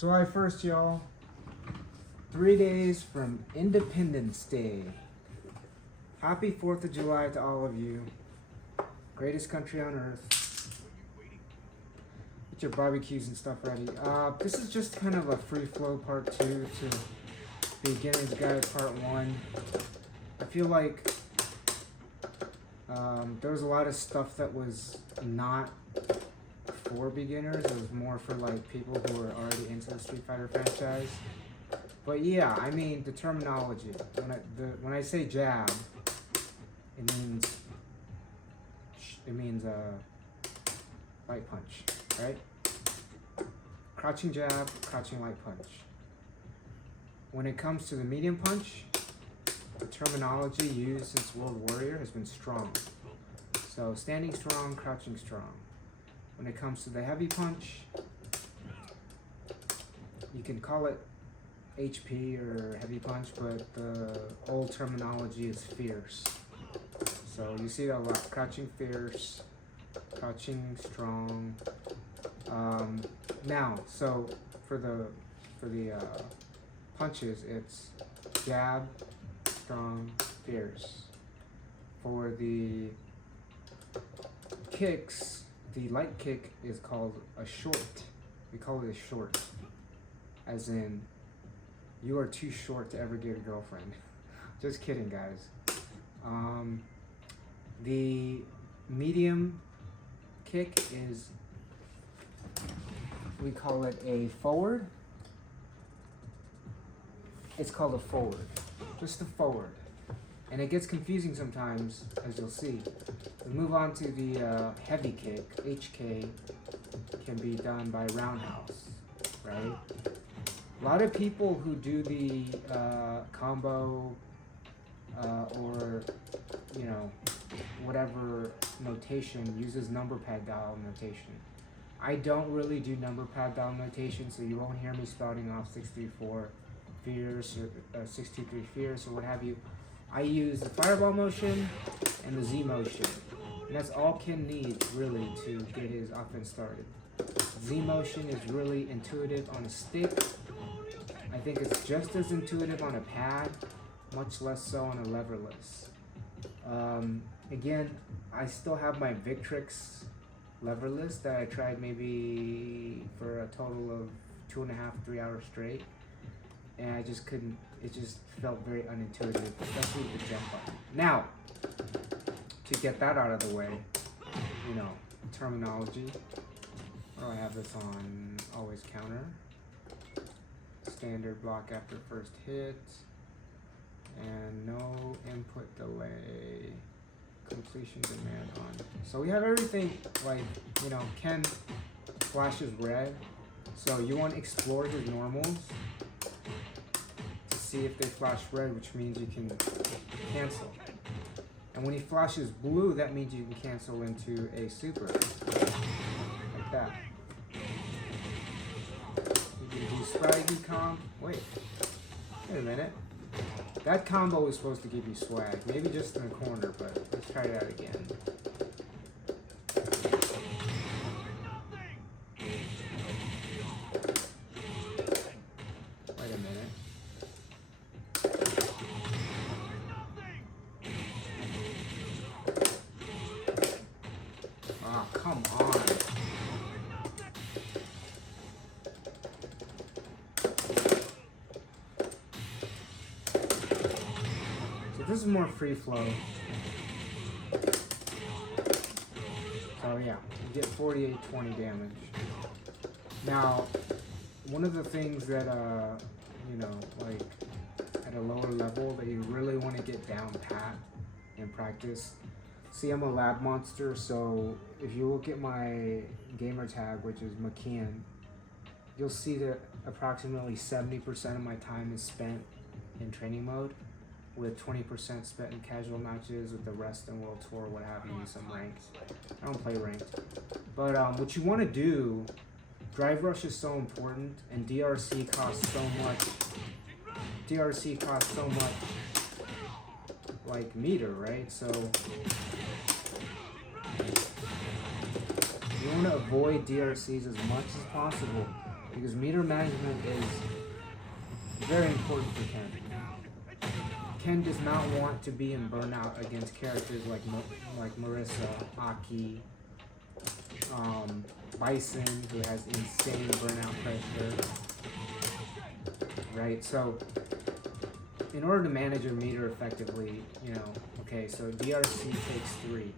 July 1st, y'all. 3 days from Independence Day. Happy 4th of July to all of you. Greatest country on earth. Get your barbecues and stuff ready. This is just kind of a free flow part 2 to Beginner's Guide part 1. I feel like there was a lot of stuff that was not for beginners. It was more for like people who are already into the Street Fighter franchise. But yeah, I mean the terminology. When I say jab, it means light punch, right? Crouching jab, crouching light punch. When it comes to the medium punch, the terminology used since World Warrior has been strong. So standing strong, crouching strong. When it comes to the heavy punch, you can call it HP or heavy punch, but the old terminology is fierce. So you see that a lot. Crouching fierce, crouching strong. Now, so for the punches, it's jab, strong, fierce. For the kicks, the light kick is called a short. We call it a short, as in you are too short to ever get a girlfriend. Just kidding, guys. The medium kick is, we call it a forward. It's called a forward, just a forward. And it gets confusing sometimes, as you'll see. We move on to the heavy kick. HK can be done by roundhouse, right? A lot of people who do the combo or, you know, whatever notation uses number pad dial notation. I don't really do number pad dial notation, so you won't hear me spouting off 634 fierce or 623 fierce or what have you. I use the fireball motion and the Z motion. And that's all Ken needs, really, to get his offense started. Z motion is really intuitive on a stick. I think it's just as intuitive on a pad, much less so on a leverless. Again, I still have my Victrix leverless that I tried maybe for a total of 2.5, 3 hours straight. And I just couldn't, it just felt very unintuitive, especially with the jump button. Now, to get that out of the way, you know, terminology. Where do I have this on? Always counter. Standard block after first hit. And no input delay. Completion demand on. So we have everything like, you know, Ken flashes red. So you want to explore his normals. See if they flash red, which means you can cancel. And when he flashes blue, that means you can cancel into a super. Like that. You can do swaggy comp. Wait a minute. That combo is supposed to give you swag. Maybe just in the corner, but let's try that again. Come on. So this is more free flow. So yeah, you get 48-20 damage. Now, one of the things that, you know, like at a lower level that you really want to get down pat in practice. See, I'm a lab monster, so if you look at my gamer tag, which is McKeon, you'll see that approximately 70% of my time is spent in training mode, with 20% spent in casual matches, with the rest in World Tour, what have you, some ranked. I don't play ranked. But what you want to do, drive rush is so important, and DRC costs so much. DRC costs so much, like meter, right? So you want to avoid DRCs as much as possible. because meter management is very important for Ken. Ken does not want to be in burnout against characters like Marissa, Aki, Bison, who has insane burnout pressure. Right? So, in order to manage your meter effectively, you know, okay, so DRC takes 3.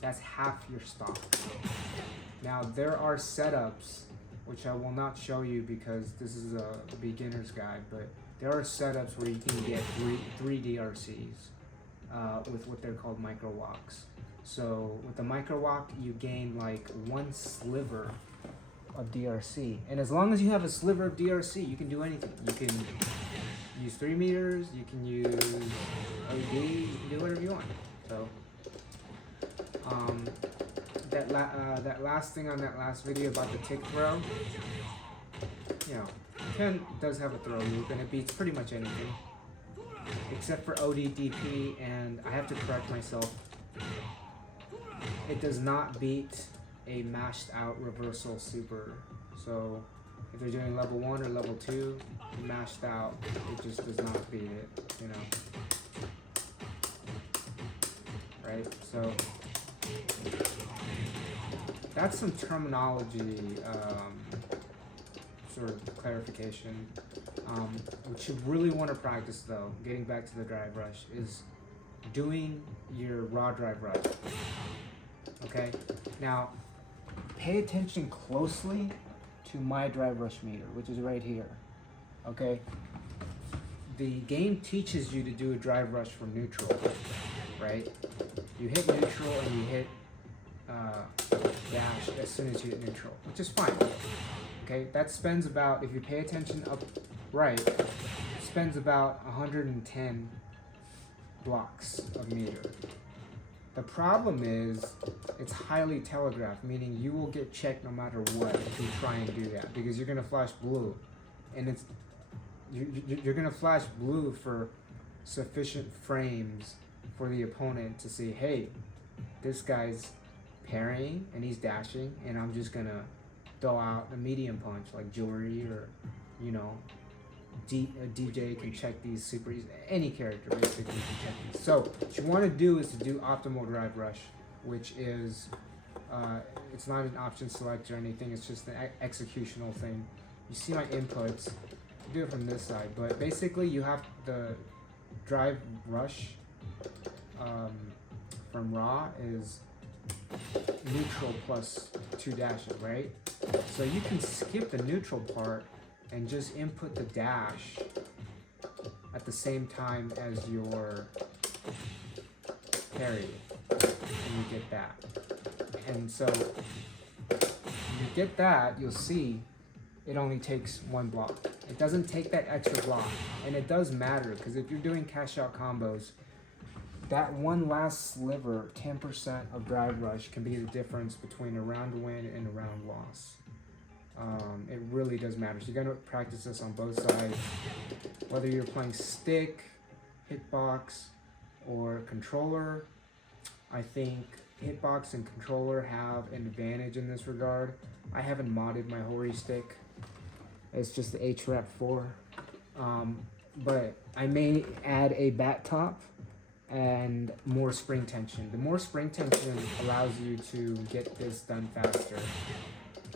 That's half your stock. Now, there are setups, which I will not show you because this is a beginner's guide, but there are setups where you can get three DRCs with what they're called micro walks. So with the micro walk, you gain like 1 sliver of DRC, and as long as you have a sliver of DRC, you can do anything. You can use 3 meters, you can use OD, you can do whatever you want. So that last thing on that last video about the tick throw, you know, Ken does have a throw loop and it beats pretty much anything except for OD DP, and I have to correct myself. It does not beat a mashed out reversal super. So if they're doing level 1 or level 2, mashed out, it just does not beat it, you know. Right? So that's some terminology sort of clarification. What you really want to practice though, getting back to the drive rush, is doing your raw drive rush. Okay? Now, pay attention closely to my drive rush meter, which is right here. Okay? The game teaches you to do a drive rush from neutral, right? You hit neutral and you hit dash as soon as you hit neutral, which is fine. Okay, that spends about, if you pay attention up right, spends about 110 blocks of meter. The problem is it's highly telegraphed, meaning you will get checked no matter what if you try and do that, because you're gonna flash blue, and you're gonna flash blue for sufficient frames for the opponent to say, hey, this guy's parrying and he's dashing, and I'm just gonna throw out a medium punch like Jewelry, or, you know, a DJ can check these super easy. Any character basically can check these. So what you want to do is to do optimal drive rush, which is it's not an option select or anything. It's just an executional thing. You see my inputs. I'll do it from this side, but basically you have the drive rush from raw is neutral plus 2 dashes, right? So you can skip the neutral part and just input the dash at the same time as your parry, and you get that. And so when you get that, you'll see it only takes 1 block. It doesn't take that extra block, and it does matter, because if you're doing cash out combos, that one last sliver, 10% of drive rush, can be the difference between a round win and a round loss. It really does matter. So you're going to practice this on both sides. Whether you're playing stick, hitbox, or controller, I think hitbox and controller have an advantage in this regard. I haven't modded my Hori stick. It's just the HREP 4. But I may add a bat top and more spring tension. The more spring tension allows you to get this done faster.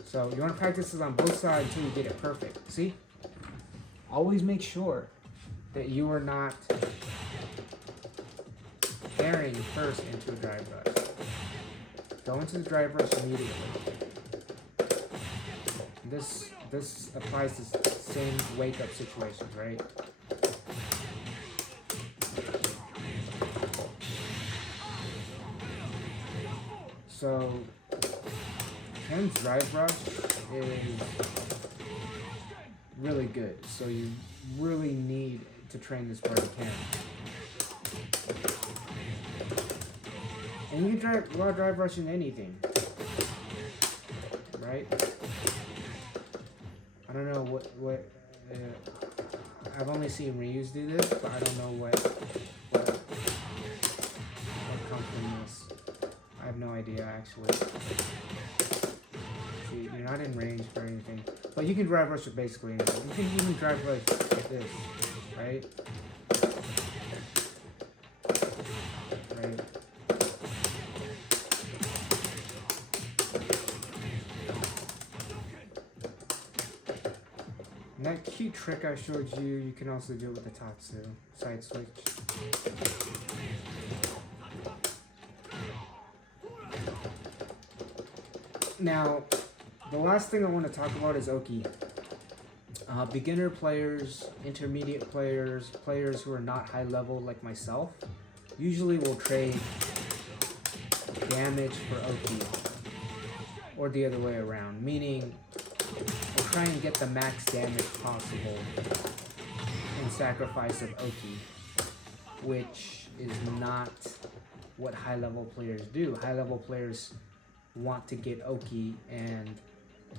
So you want to practice this on both sides until you get it perfect. See? Always make sure that you are not parrying first into a drive rush. Go into the drive rush immediately. This applies to the same wake-up situations, right? So Ken's drive rush is really good, so you really need to train this part of Ken. And you can drive rush in anything, right? I don't know what I've only seen Ryu's do this, but I don't know what comes from this. I have no idea, actually. See, you're not in range for anything. But you can drive rush with basically anything. You can even drive rush like this, right? Right. And that cute trick I showed you, you can also do it with the Tatsu. Side switch. Now, the last thing I want to talk about is Oki. Beginner players, intermediate players, players who are not high level like myself, usually will trade damage for Oki. Or the other way around, meaning we'll try and get the max damage possible in sacrifice of Oki, which is not what high level players do. High level players want to get Oki and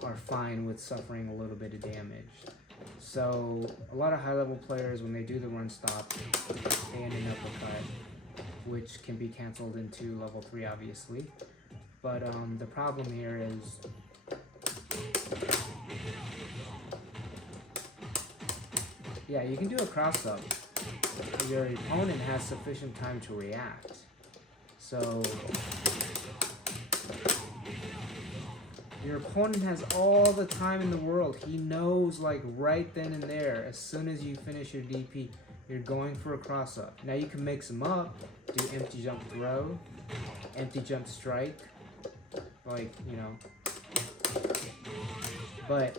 are fine with suffering a little bit of damage. So a lot of high level players, when they do the run stop, they end an uppercut, which can be cancelled into level 3 obviously. But the problem here is yeah, you can do a cross up. Your opponent has sufficient time to react. So your opponent has all the time in the world. He knows, like, right then and there, as soon as you finish your DP, you're going for a cross up. Now you can mix them up, do empty jump throw, empty jump strike, like, you know. But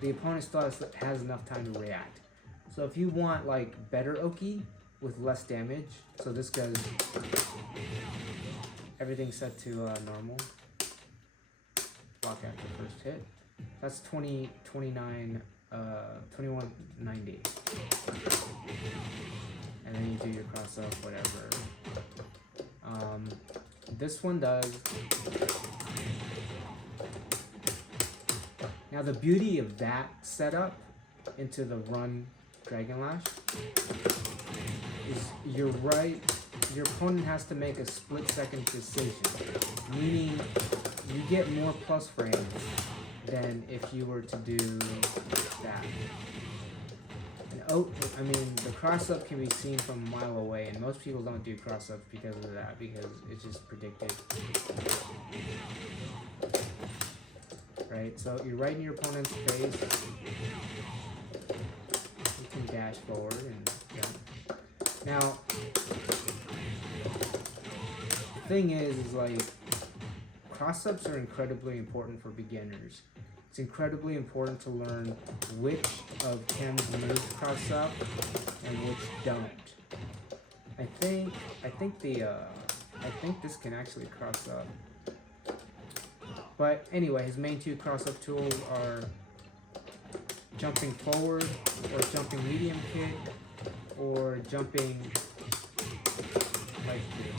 the opponent still has enough time to react. So if you want, like, better Oki with less damage, so this goes, everything's set to normal. Block after first hit. That's 2190. And then you do your cross up, whatever. This one does. Now the beauty of that setup into the run Dragon Lash is your opponent has to make a split-second decision, meaning you get more plus frames than if you were to do that. And I mean, the cross-up can be seen from a mile away, and most people don't do cross-ups because of that, because it's just predicted. Right, so you're right in your opponent's face. You can dash forward and jump. Now, the thing is like, cross-ups are incredibly important for beginners. It's incredibly important to learn which of Ken's moves cross up and which don't. I think this can actually cross up. But anyway, his main two cross-up tools are jumping forward, or jumping medium kick, or jumping light kick.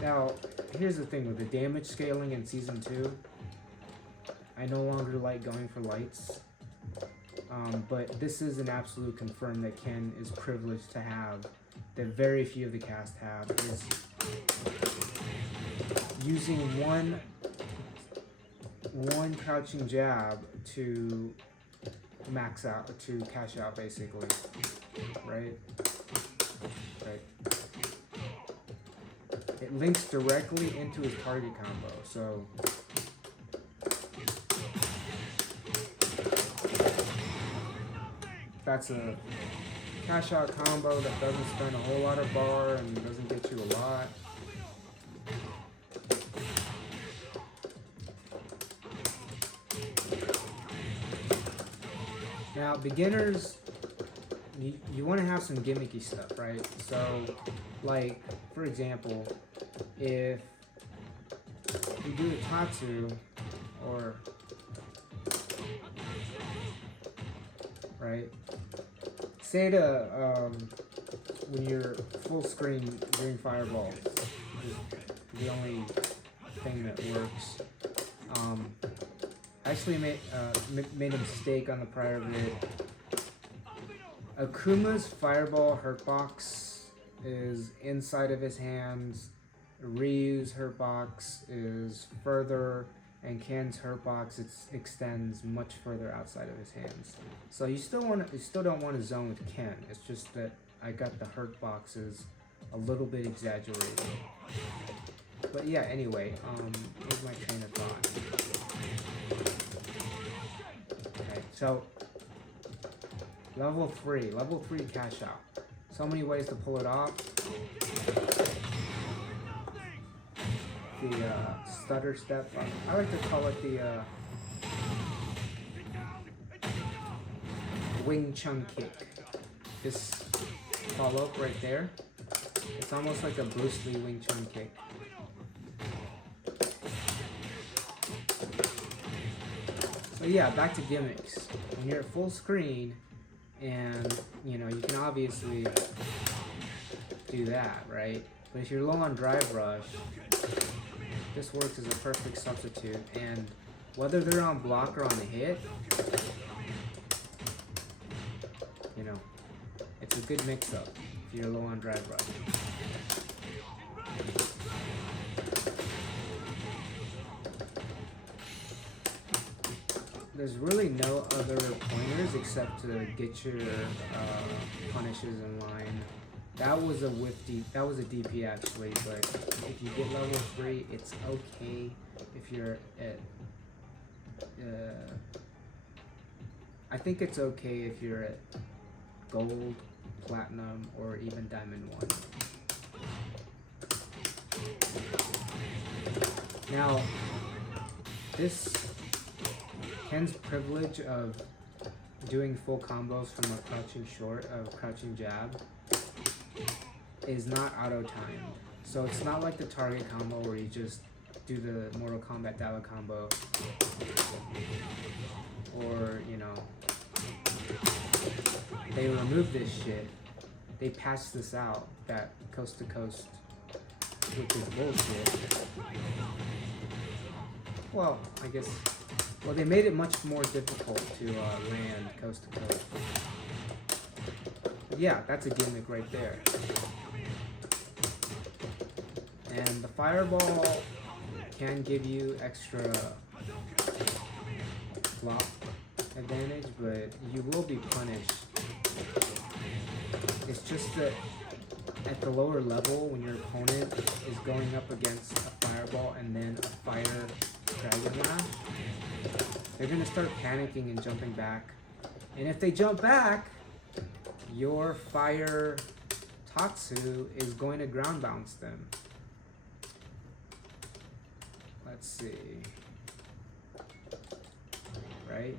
Now, here's the thing with the damage scaling in Season 2. I no longer like going for lights. But this is an absolute confirm that Ken is privileged to have, that very few of the cast have, is using one crouching jab to max out, to cash out basically, right? Right. It links directly into his target combo, so that's a cash out combo that doesn't spend a whole lot of bar and doesn't get you a lot. Now, beginners, you want to have some gimmicky stuff, right? So, like, for example, if you do a Tatsu, or, right, say when you're full screen doing fireball is the only thing that works. I actually made a mistake on the prior vid. Akuma's fireball hurtbox is inside of his hands. Ryu's hurtbox is further and Ken's hurt box extends much further outside of his hands. So you still don't want to zone with Ken. It's just that I got the hurt boxes a little bit exaggerated. But yeah, anyway, here's my train of thought. Okay, so level 3 cash out. So many ways to pull it off. The stutter step. I like to call it the Wing Chun kick. This follow-up right there. It's almost like a Bruce Lee Wing Chun kick. So yeah, back to gimmicks. When you're at full screen, and you know, you can obviously do that, right? But if you're low on drive rush, this works as a perfect substitute. And whether they're on block or on the hit, you know, it's a good mix-up if you're low on drive rush. There's really no other pointers except to get your punishes in line. That was a DP actually, but if you get level 3, it's okay if you're at I think it's okay if you're at gold, platinum, or even diamond 1. Now, this Ken's privilege of doing full combos from a crouching short of crouching jab is not auto-timed. So it's not like the target combo where you just do the Mortal Kombat Dala combo, or, you know, they remove this shit. They patched this out, that coast to coast, which is bullshit. Well, I guess, well, they made it much more difficult to land coast to coast. But yeah, that's a gimmick right there. And the fireball can give you extra block advantage, but you will be punished. It's just that at the lower level, when your opponent is going up against a fireball and then a fire dragon lash, they're going to start panicking and jumping back. And if they jump back, your fire Tatsu is going to ground bounce them. Let's see. Right?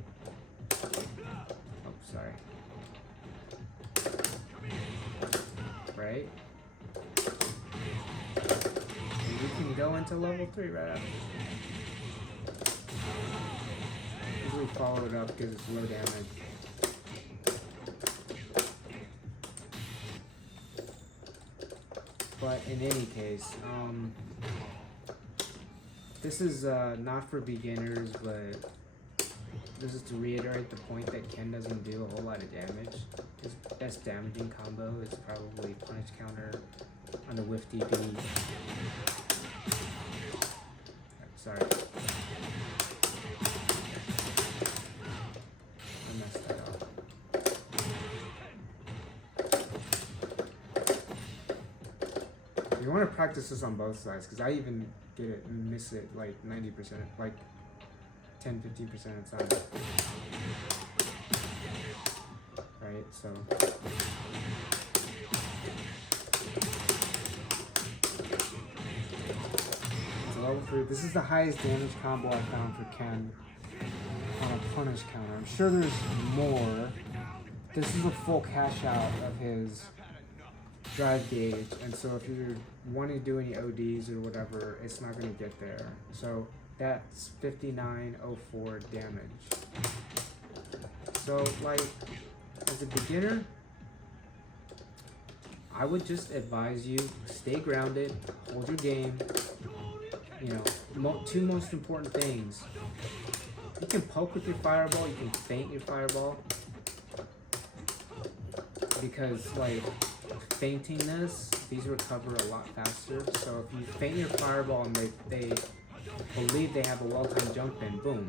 Oh, sorry. Right? And you can go into level 3 right after. Usually follow it up because it's low damage. But in any case, this is not for beginners, but this is to reiterate the point that Ken doesn't do a whole lot of damage. His best damaging combo is probably punish counter on the whiff DP. Sorry. I messed that up. You want to practice this on both sides, because I even get it and miss it like 90%, like 10-15% of the time. Right, so. So level 3, this is the highest damage combo I found for Ken on a punish counter. I'm sure there's more. This is a full cash out of his drive gauge, and so if you're wanting to do any ODs or whatever, it's not going to get there. So that's 5904 damage. So, like, as a beginner, I would just advise you, stay grounded, hold your game. You know, two most important things. You can poke with your fireball, you can feint your fireball. Because, like, feinting this, these recover a lot faster. So if you feint your fireball and they believe they have a well-timed jump in, boom.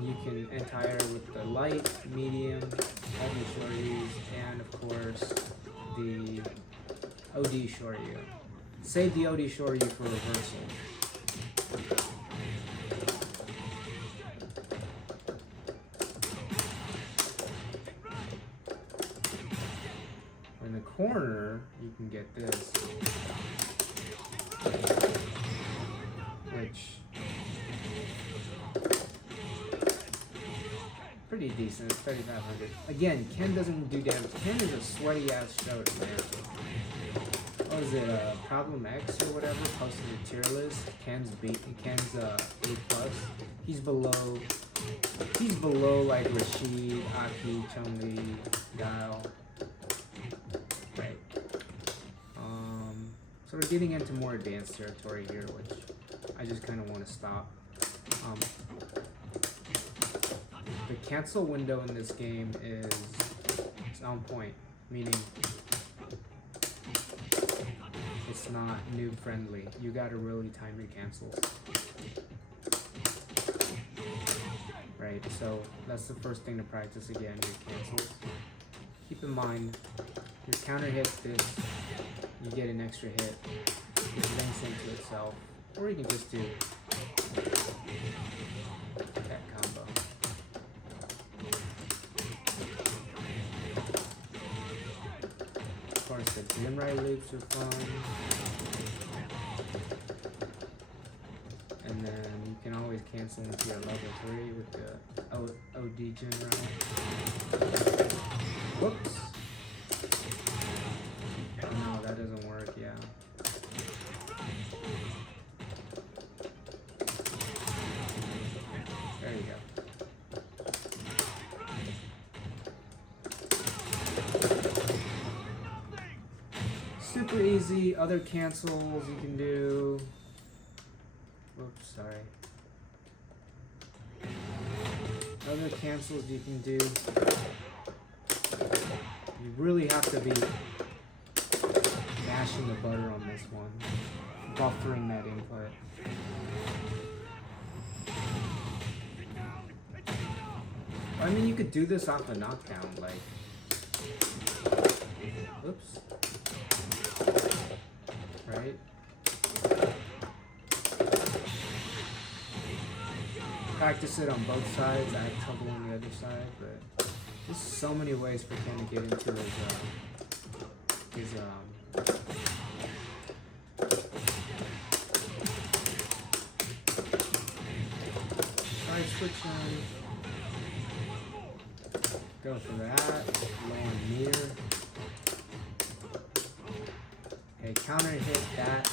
You can entire with the light, medium, heavy shoryus, and of course the OD shoryu. Save the OD shoryu for reversal. In the corner, you can get this, which pretty decent. It's 3,500. Again, Ken doesn't do damage. Ken is a sweaty ass show, man. What is it? Problem X or whatever? Posted a tier list. Ken's A+. He's below. He's below like Rashid, Aki, Chun-Li, Guile. Right. So we're getting into more advanced territory here, which I just kind of want to stop. The cancel window in this game is on point, meaning it's not noob friendly. You gotta really time your cancels. Right, so that's the first thing to practice again, your cancels. Keep in mind, your counter hit this, you get an extra hit, it links into itself, or you can just do that combo. Of course, the Jinrai loops are fun. And then you can always cancel into your level 3 with the OD Jinrai. Whoops. Oh no, that doesn't work, yeah. There you go. Super easy. Other cancels you can do. Whoops, sorry. Other cancels you can do. You really have to be mashing the butter on this one. Buffering that input. I mean, you could do this off the knockdown, like. Oops. Right? Practice it on both sides. I have trouble on the other side, but there's so many ways for Ken to get into his side switching. Go for that. Low on meter. Okay, counter hit, that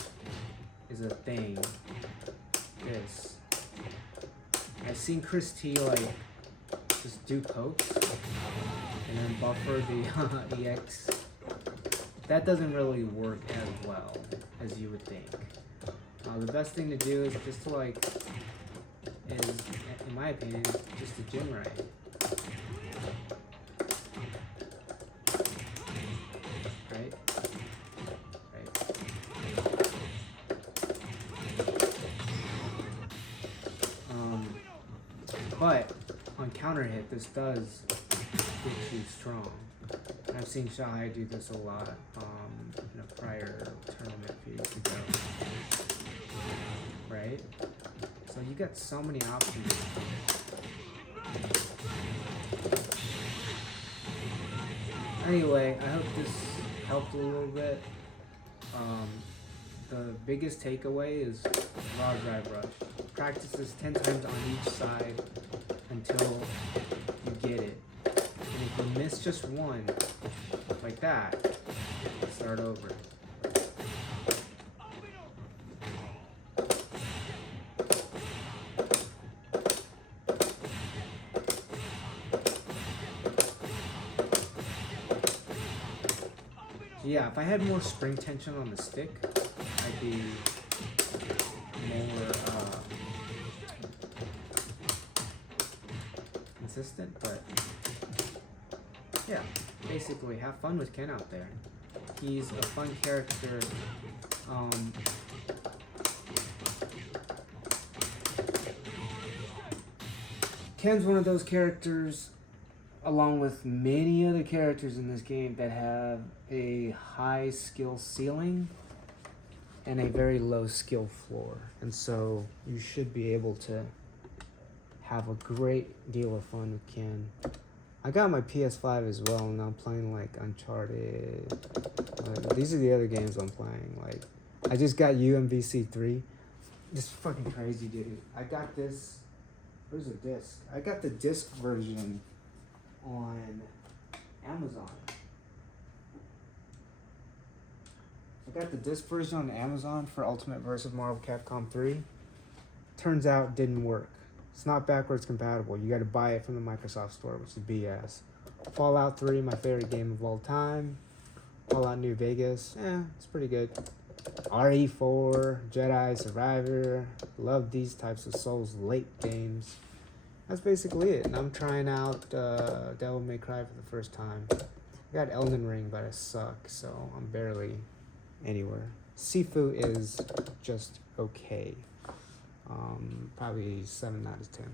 is a thing. This. I've seen Chris T like just do pokes and then buffer the EX. That doesn't really work as well as you would think. The best thing to do is just to like, in my opinion, just to Jinrai. Right? But on counter hit, this does get you strong. And I've seen Shahai do this a lot in a prior tournament a few years ago. Right? So you got so many options. Anyway, I hope this helped a little bit. The biggest takeaway is raw drive rush. Practice this 10 times on each side until you get it. And if you miss just one, like that, start over. So yeah, if I had more spring tension on the stick, I'd be more consistent, but yeah, basically have fun with Ken out there. He's a fun character. Ken's one of those characters, along with many other characters in this game, that have a high skill ceiling and a very low skill floor. And so you should be able to have a great deal of fun with Ken. I got my PS5 as well, and I'm playing like Uncharted. These are the other games I'm playing. Like, I just got UMVC 3. This is fucking crazy, dude. I got this. Where's the disc? I got the disc version on Amazon. I got the disc version on Amazon for Ultimate vs. Marvel Capcom 3. Turns out it didn't work. It's not backwards compatible. You gotta buy it from the Microsoft Store, which is BS. Fallout 3, my favorite game of all time. Fallout New Vegas, it's pretty good. RE4, Jedi Survivor. Love these types of Souls late games. That's basically it. And I'm trying out Devil May Cry for the first time. I got Elden Ring, but I suck, so I'm barely anywhere. Sifu is just okay. Probably 7 out of 10.